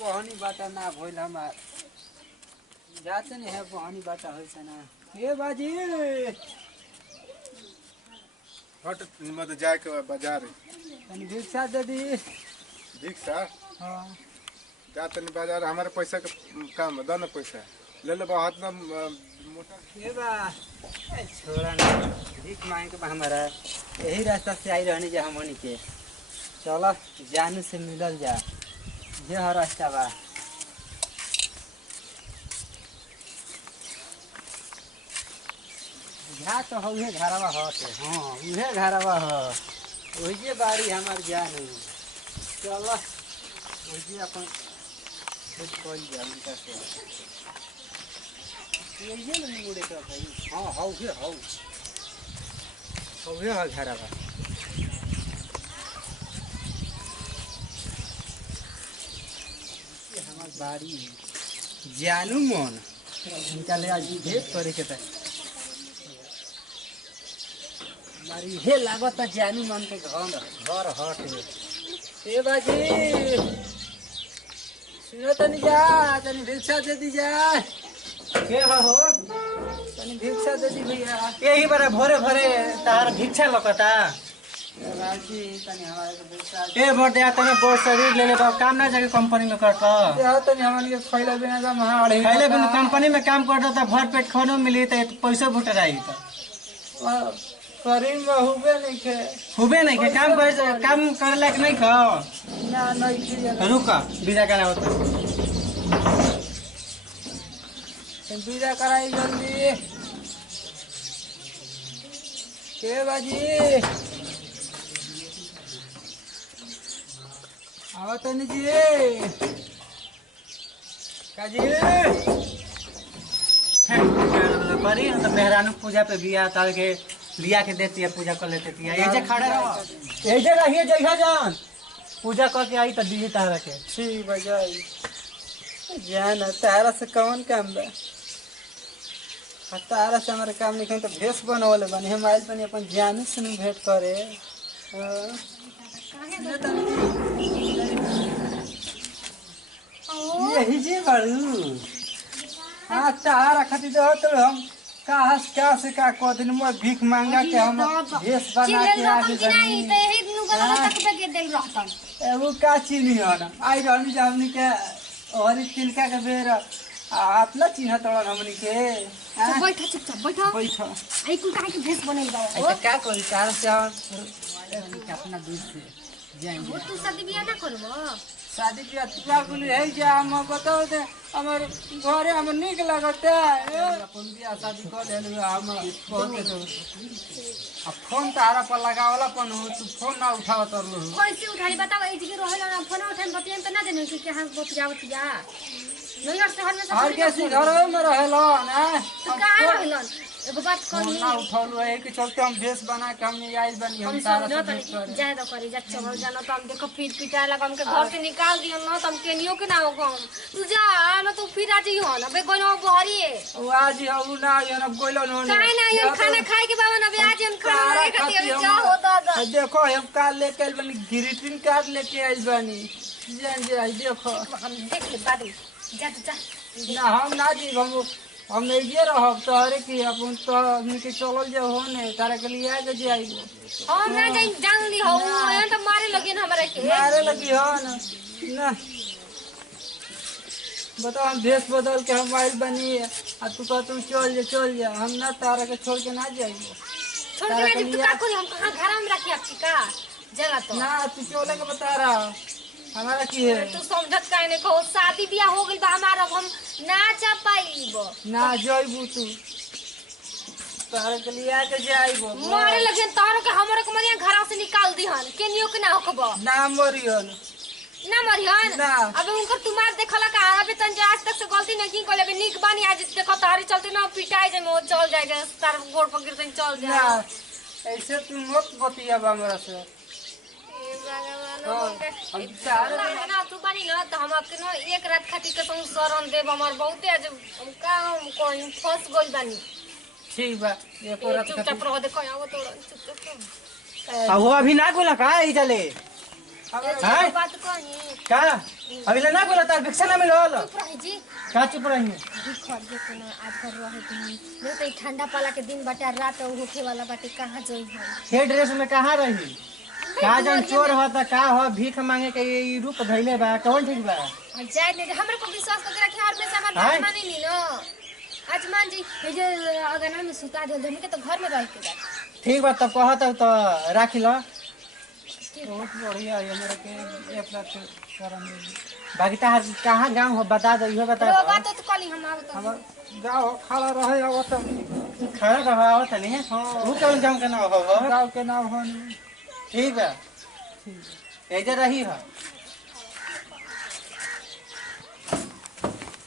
बहनी बाटा ना भइल हमार जाते नहीं है बहनी बाटा होई से ना ए बाजी हट मत जाए के बाजार तनी भिक्षा दे दी भिक्षा हां जा तनी बाजार हमारे पैसा के काम दो ना पैसा ले ले हाथ में मोटा ए बा छोरा ना भीख मांग के हमारा यही रास्ता से आई रहनी जा हमनी के चलो जानू से मिलल जा ये हर रास्ता बा घा तो हउहे घरवा हटे हां उहे घरवा ह ओहिजे बाड़ी हमार जानू चलो ओहिजे अपन कुछ कोई जान का से ये नहीं मुड़े का भाई हां हउहे हउहे ह घरवा हमार बाड़ी जानू मन निकाले आज भेंट करे के त हमारी हे लागत जानू मन के घर हट ए बाजी सुनो तनी जा तनी भिक्षा दे दी जा के हो तनी भिक्षा दे दी भैया यही बारे भरे भरे तार भिक्षा लकता राजी तनी हमारे को भिक्षा ए बटे तने बहुत शरीर ले ले बा काम ना जाके कंपनी में करता दे तनी हमन के खइला बिना जा महाड़े पहले बिन कंपनी में काम करता त भर पेट खानो मिली त पैसा भुटर आई त शरीर में हुबे नहीं के हुबे नहीं के काम करे लायक नहीं खा ना नहीं के रुक बिदा करा होता विदा कराई जल्दी के बाजी आओ तनी जी काजी करी तो मेहरानू पूजा पे बिया तार के लिया के देती है पूजा कर लेती है ये जे खड़ा रहो ये जे रहिए जइहा जान पूजा करके आई त दी तारा के ठीक बजाई जान तारा से कौन काम बा तारा से हमारे काम नहीं तो भेष बनवले बनी हम आइल बनी अपन जानू से नहीं भेंट करे यही जे बड़ू हाँ तारा खातिर तो हम कहा से का को दिन में भीख मांगा के हम भेष बना के आगे बनी एगो का चीनी है ना आई रहनी जे हमनी के हरी तिलका के बेर अपना चिन्ह तोड़ हमनी के बैठा चुपचाप बैठा बैठा आई कुल काहे के भेष बनेगा ऐसा क्या करी तार से हम अपना दूध से जाएंगे वो तू शादी बियाह ना करबो शादी ब्याह तुआ बोली है जा हम बताओ दे हमर घरे हम निक लगता अपन बियाह शादी कर ले हम बहुत तो अब फोन तारा पर लगावला पन हो तू फोन ना उठावत रहलो कैसे उठाई बताओ ए जगह रहल ना फोन उठाई बतियन त ना जाने कि कहां बतियावत जा नैयर शहर में हर कैसे घर में रहेला ना कहां रहलन एगो बात फोन कहनी ना उठावलो है कि चलते हम भेष बना के हम आइल बनी हम तारा से भेंट करे जाए तो करे जा चमल जाना तो हम देखो फिर पिटा लगा हमके घर से निकाल दियो ना तुम केनियो के ना हो गम तू जा ना तो फिर आ जइहो ना बे गोनो बहरी ओ आज हउ ना ये ना गोइलो न काहे ना ये खाना खाए के बाबा ना बे आज हम खाना खाते हम जा होता दा देखो हम कार लेके आइल बनी ग्रीटिंग कार्ड लेके आइल बनी जान जे देखो हम देख ले बाद में जा जा ना हम ना जी हम नहीं जे रहब तोहरे की अपन तो हमके चलल जे हो ने तारे के लिए आके जे आई हम ना जाई जान ली हो यहाँ तो मारे लगे हमरा के मारे लगी हो ना बताओ हम भेष बदल के हम आइल बनी आ तू कह तुम चल जा हम ना तारा के छोड़ के ना जाइए छोड़ के ना तू का करी हम कहां घर में रखी आपकी का जगह तो ना तू चले के बता रहा हमारा की है तू समझत काहे ने कहो शादी बियाह हो गइल बा हमार अब हम ना जा पाइब ना जइबू तू तारे के लिए आके जाइबो मारे लगे तारो के हमरे के मनिया घर से निकाल दिहन केनियो के ना होकबो ना मरियन ना मरिहन ना। अब उनकर तुम्हार देखला का अबे तन आज तक से गलती नहीं की कोले बे निक बानी आज देखो तारी चलते ना पिटाई जे मो चल जाएगा तार गोड़ पकड़ तन चल ना जाए ऐसे तू मत बतिया हमरा से हम तारे ना तू बानी ना त हम के ना एक रात खातिर के संग शरण देब हमर बहुते आज हम का हम कोई फंस गइल बानी ठीक बा एक रात चुपचाप रह देखो आओ तो चुपचाप वो अभी ना बोला का ई चले हाय बात कही का अभी ले ना बोला तार भिक्षा ना मिलल चुप रही जी का चुप रही खर जे कोनो आज कर रहे तुम नहीं तो ठंडा पाला के दिन बाटे रात होखे वाला बाटे कहां जोई हम ये ड्रेस में कहाँ रही का जन चोर हो त का हो भीख मांगे के ई रूप धइले बा कौन ठीक बा जाए नहीं हमरे को विश्वास करके रखे और में सामान हाय। माने नहीं नो आज मान जी ये जो अगर में सुता दे हमके तो घर में रह के जा ठीक बा तब कहत तो राखी ल बहुत बढ़िया है मेरे के 1 लाख करम बाकी तार कहाँ गांव हो बता दो इहो बता तो दो बात तो कली हम आवत हमर गाँव खड़ा रहे अब तो खड़ा रहा आवत नहीं हां वो कौन गांव के ना हो गाँव के नाम हो ठीक बा एजे रही है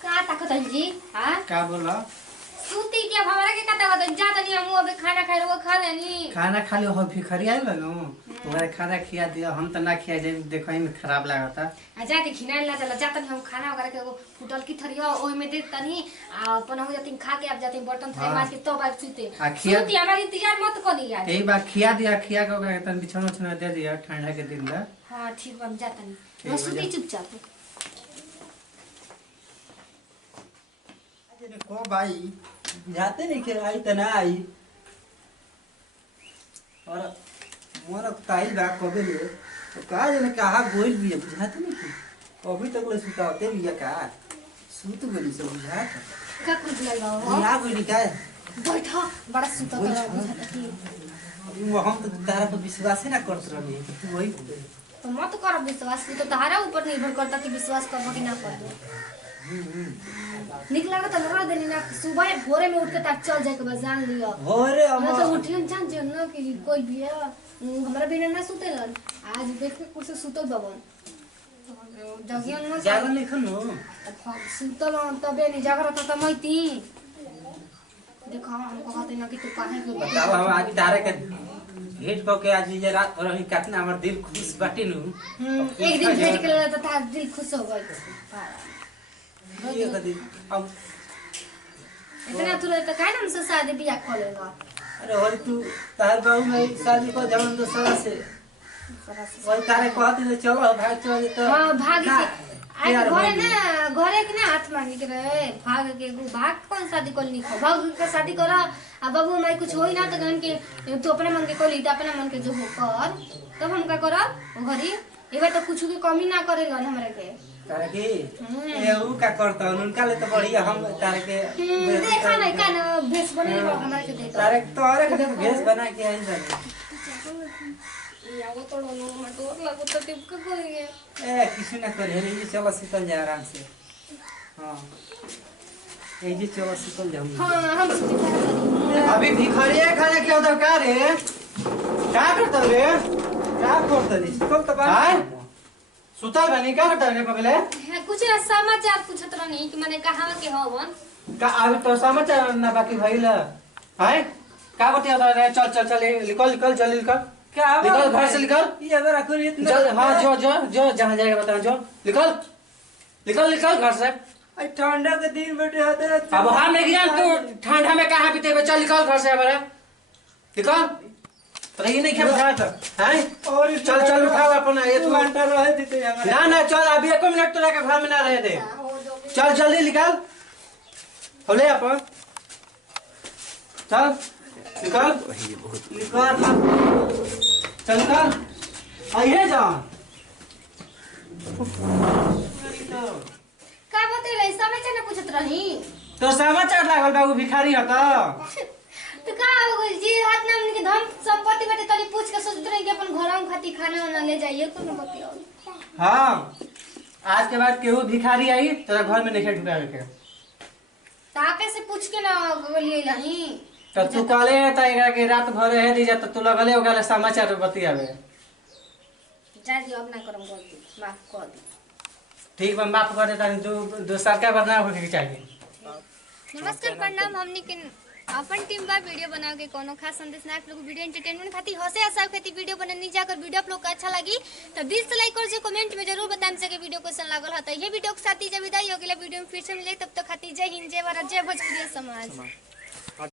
का ताकत है जी हां का बोला सूती के हमरा के कता बता जा तनी हम अबे खाना खाए वो खा लेनी खाना खा लो हो भिखारी आइल नु तुम्हारे खाना खिया दिया हम तो ना खिया जे देखै में खराब लागता आ जाके खिनाइल ना चला जा तनी हम खाना वगैरह के वो फुटल की थरिया ओइ में दे तनी आ अपन हो जाती खा के आप जाते बर्तन थाई मार के तो बात सुते आ खिया सूती हमारी इंतजार मत करी यार यही बात खिया दिया खिया के ओकरा तन बिछौना उछौना दे दिया ठंडा के दिन ला हां ठीक बा जा तनी ठीक वो बा, सूती जा। चुपचाप को भाई बुझाते नहीं कि आई तना आई और मोर ताई बा कबे ले तो का जने कहा गोइल भी है बुझाते नहीं कि अभी तक ले सुताते लिया का सूत गली से बुझात का कुछ लगा हो ना गोइल का बैठा बड़ा सुता कर बुझाता की हम तो तारा पर विश्वास ही ना करत रहनी तू वही तो मत कर विश्वास तो तारा ऊपर निर्भर करता कि विश्वास करबो कि ना करबो निक लागत लगा देनी ना सुबह भोरे में उठ के तक चल जाए के बस जान लियो होरे ना अम्मा तो उठियन जान जे ना कि कोई भी है हमरा बिना ना सुतेलन आज देख के कुछ सुतल बबन जगियन ना जागल नहीं खनो सुतल तबे नहीं जागरत त मैती देखो हम कहते ना कि तू काहे के बताओ हम आज तारे के भेंट क के आज ये रात रही कितना हमर दिल खुश बाटे नु एक दिन भेट के ले तो तार दिल खुश हो गई ये कदी अब इतना तुरंत तो काहे ना हमसे शादी बियाह कर लेगा अरे और तू तार बाबू में शादी को जवन दूसरा से वही तारे कहते थे चलो भाग चल तो हाँ भाग ना, के प्यार आज घरे भइल। ना घरे के ना हाथ मांगे के रहे भाग के भाग कौन शादी कर नहीं भाग के शादी कर अब बाबू हमारे कुछ होई ना तो गन के तू अपने मन के कोली तो अपने मन के जो हो कर तब हम का करब घरी एबे तो कुछ की कमी ना करेलन हमरा के तारे की ए उ का करता उनका ले तो बढ़िया हम तारे के देखा नहीं का ना भेस बने हमरा के दे तारे तोरे के भेस बना के आई जाने या वो तो नो मटोर लगो तो टिप के कोई ए किसी ना करे रे ये चलो शीतल जा आराम से हां ए जी चलो शीतल जाऊंगी हां हम सुती अभी भिखारी खाना क्या होता का रे क्या करता रे का करता रे शीतल तो हाय बात सुतल बनी क्या करता रे पगले कुछ ना समाचार पूछत रहनी कि माने कहां के होवन का अभी तो समाचार ना बाकी भइल हाय का बतिया रे चल चल चल निकल निकल जल्दी निकल क्या निकल घर से निकल ये मेरा कोई इतना चल हाँ जो जो जो जहाँ जाएगा बता जो निकल निकल निकल घर से आई ठंडा के दिन बैठे होते रहते अब हम एक जान तू ठंडा में कहाँ बीतेगा चल निकल घर से हमारा निकल तो ये नहीं क्या बुझा था हैं और चल चल उठाओ अपना ये तू घंटा रहे देते हमारे ना ना चल अभी 1 मिनट तो रखे घर में ना रहे दे चल जल्दी निकल खोले अपन चल निकल निकल चल निकल आइए जान का बतेले समाचार ना पूछत रही तो समाचार लागल बाबू भिखारी हता तो का हो गइल जी हाथ ना हमनी के धन संपत्ति बाटे तनी पूछ के सोचत रही कि अपन घर में खाती खाना वाना ले जाइए कोनो बतिया हाँ आज के बाद केहू भिखारी आई तेरा घर में नहीं ढुकावे के तापे से पूछ के ना गलिए लही तो तू कहले त एकरा के रात भर रह दी जा तो तू लगले ओकरा समाचार बतियावे जा जी अब ना करम गलती माफ कर दी ठीक बा माफ कर देता दूसर का बदनाम होके के चाहिए नमस्कार प्रणाम हमनी के अपन टीम बा वीडियो बना के कोनो खास संदेश ना आप लोग वीडियो एंटरटेनमेंट खातिर हंसे हंसा खातिर वीडियो बनानी जाकर वीडियो आप लोग को अच्छा लगी तो 20 लाइक और जो कमेंट में जरूर बताएं सके वीडियो क्वेश्चन लागल है तो ये वीडियो के साथ ही जब विदाई हो गया वीडियो में फिर से मिले तब तक खातिर जय हिंद जय भारत जय भोजपुरी समाज।